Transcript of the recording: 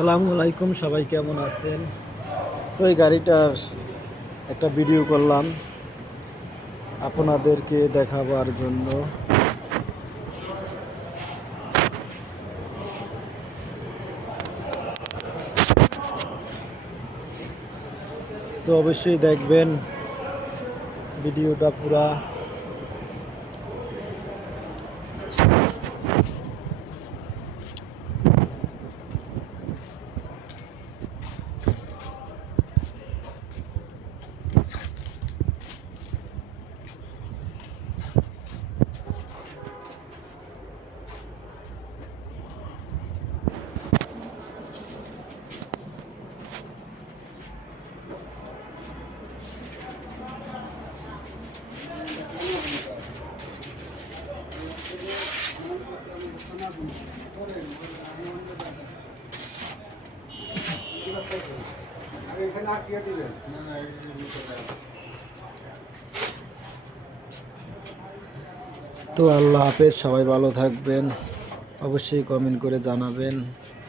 সালামু আলাইকুম, সবাই কেমন আছেন? তো এই গাড়িটার একটা ভিডিও করলাম, আপনাদেরকে দেখাবার জন্য। তো অবশ্যই দেখবেন, ভিডিওটা পুরা তো আল্লাহ হাফেজ সবাই ভালো থাকবেন। অবশ্যই কমেন্ট করে জানাবেন।